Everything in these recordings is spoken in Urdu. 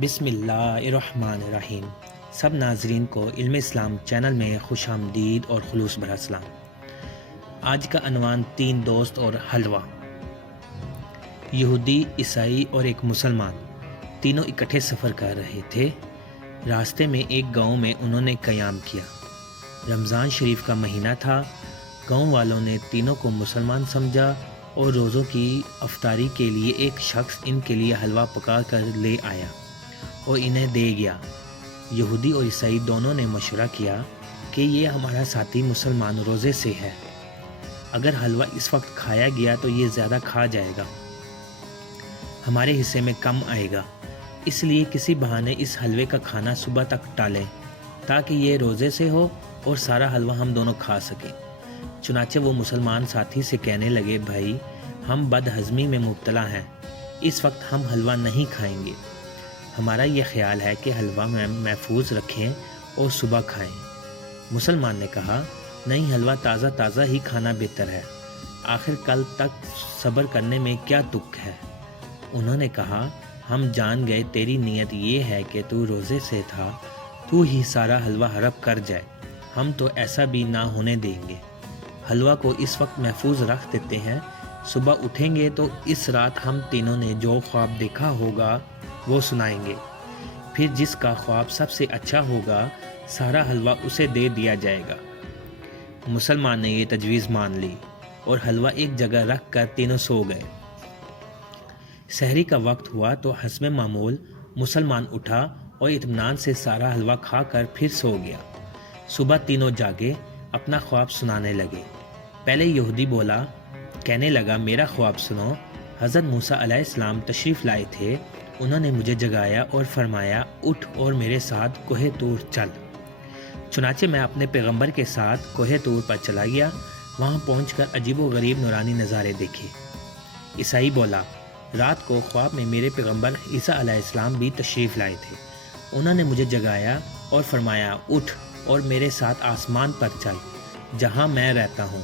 بسم اللہ الرحمن الرحیم۔ سب ناظرین کو علم اسلام چینل میں خوش آمدید اور خلوص بھرا سلام۔ آج کا عنوان 3 دوست اور حلوہ۔ یہودی، عیسائی اور ایک مسلمان تینوں اکٹھے سفر کر رہے تھے۔ راستے میں ایک گاؤں میں انہوں نے قیام کیا۔ رمضان شریف کا مہینہ تھا۔ گاؤں والوں نے تینوں کو مسلمان سمجھا اور روزوں کی افطاری کے لیے ایک شخص ان کے لیے حلوہ پکا کر لے آیا اور انہیں دے گیا۔ یہودی اور عیسائی دونوں نے مشورہ کیا کہ یہ ہمارا ساتھی مسلمان روزے سے ہے، اگر حلوہ اس وقت کھایا گیا تو یہ زیادہ کھا جائے گا، ہمارے حصے میں کم آئے گا، اس لیے کسی بہانے اس حلوے کا کھانا صبح تک ٹالیں تاکہ یہ روزے سے ہو اور سارا حلوہ ہم دونوں کھا سکیں۔ چنانچہ وہ مسلمان ساتھی سے کہنے لگے، بھائی ہم بد ہضمی میں مبتلا ہیں، اس وقت ہم حلوہ نہیں کھائیں گے، ہمارا یہ خیال ہے کہ حلوہ محفوظ رکھیں اور صبح کھائیں۔ مسلمان نے کہا، نہیں، حلوہ تازہ تازہ ہی کھانا بہتر ہے، آخر کل تک صبر کرنے میں کیا تک ہے۔ انہوں نے کہا، ہم جان گئے تیری نیت یہ ہے کہ تو روزے سے تھا، تو ہی سارا حلوہ ہڑپ کر جائے، ہم تو ایسا بھی نہ ہونے دیں گے۔ حلوہ کو اس وقت محفوظ رکھ دیتے ہیں، صبح اٹھیں گے تو اس رات ہم تینوں نے جو خواب دیکھا ہوگا وہ سنائیں گے، پھر جس کا خواب سب سے اچھا ہوگا سارا حلوہ اسے دے دیا جائے گا۔ مسلمان نے یہ تجویز مان لی اور حلوہ ایک جگہ رکھ کر تینوں سو گئے۔ سحری کا وقت ہوا تو حسب معمول مسلمان اٹھا اور اطمینان سے سارا حلوہ کھا کر پھر سو گیا۔ صبح تینوں جاگے، اپنا خواب سنانے لگے۔ پہلے یہودی بولا، کہنے لگا، میرا خواب سنو۔ حضرت موسیٰ علیہ السلام تشریف لائے تھے، انہوں نے مجھے جگایا اور فرمایا، اٹھ اور میرے ساتھ کوہ طور چل۔ چنانچہ میں اپنے پیغمبر کے ساتھ کوہ طور پر چلا گیا، وہاں پہنچ کر عجیب و غریب نورانی نظارے دیکھے۔ عیسائی بولا، رات کو خواب میں میرے پیغمبر عیسیٰ علیہ السلام بھی تشریف لائے تھے، انہوں نے مجھے جگایا اور فرمایا، اٹھ اور میرے ساتھ آسمان پر چل جہاں میں رہتا ہوں۔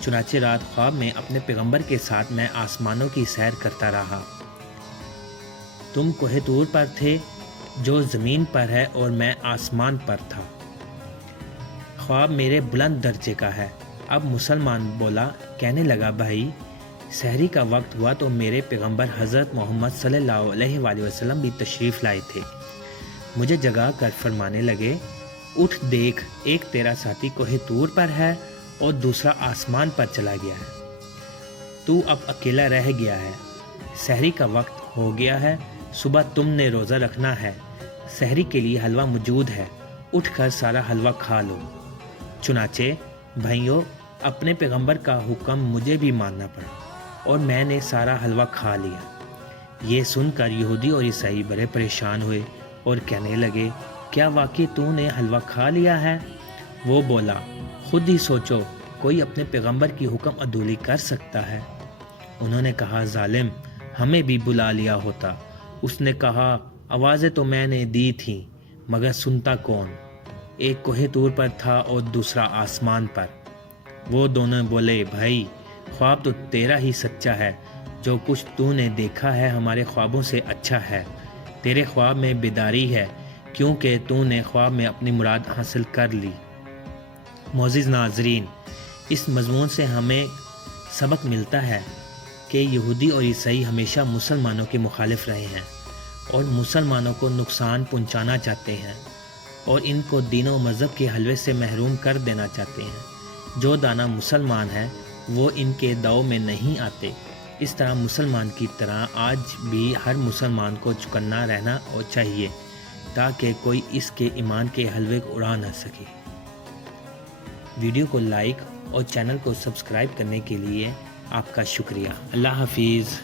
چنانچہ رات خواب میں اپنے پیغمبر کے ساتھ میں آسمانوں کی سیر کرتا رہا۔ تم کوہ طور پر تھے جو زمین پر ہے اور میں آسمان پر تھا۔ خواب میرے بلند درجے کا ہے۔ اب مسلمان بولا، کہنے لگا، بھائی سحری کا وقت ہوا تو میرے پیغمبر حضرت محمد صلی اللہ علیہ وآلہ وسلم بھی تشریف لائے تھے، مجھے جگا کر فرمانے لگے، اٹھ دیکھ، ایک تیرا ساتھی کوہ طور پر ہے اور دوسرا آسمان پر چلا گیا ہے، تو اب اکیلا رہ گیا ہے، سحری کا وقت ہو گیا ہے، صبح تم نے روزہ رکھنا ہے، سحری کے لیے حلوہ موجود ہے، اٹھ کر سارا حلوہ کھا لو۔ چنانچہ بھائیوں، اپنے پیغمبر کا حکم مجھے بھی ماننا پڑا اور میں نے سارا حلوہ کھا لیا۔ یہ سن کر یہودی اور عیسائی بڑے پریشان ہوئے اور کہنے لگے، کیا واقعی تو نے حلوہ کھا لیا ہے؟ وہ بولا، خود ہی سوچو، کوئی اپنے پیغمبر کی حکم عدولی کر سکتا ہے؟ انہوں نے کہا، ظالم، ہمیں بھی بلا لیا ہوتا۔ اس نے کہا، آوازیں تو میں نے دی تھیں مگر سنتا کون؟ ایک کوہ طور پر تھا اور دوسرا آسمان پر۔ وہ دونوں بولے، بھائی خواب تو تیرا ہی سچا ہے، جو کچھ تو نے دیکھا ہے ہمارے خوابوں سے اچھا ہے، تیرے خواب میں بیداری ہے کیونکہ تو نے خواب میں اپنی مراد حاصل کر لی۔ معزز ناظرین، اس مضمون سے ہمیں سبق ملتا ہے کہ یہودی اور عیسائی ہمیشہ مسلمانوں کے مخالف رہے ہیں اور مسلمانوں کو نقصان پہنچانا چاہتے ہیں اور ان کو دین و مذہب کے حلوے سے محروم کر دینا چاہتے ہیں۔ جو دانا مسلمان ہیں وہ ان کے داؤ میں نہیں آتے۔ اس طرح مسلمان کی طرح آج بھی ہر مسلمان کو چکنا رہنا چاہیے تاکہ کوئی اس کے ایمان کے حلوے کو اڑا نہ سکے۔ ویڈیو کو لائک اور چینل کو سبسکرائب کرنے کے لیے آپ کا شکریہ۔ اللہ حافظ۔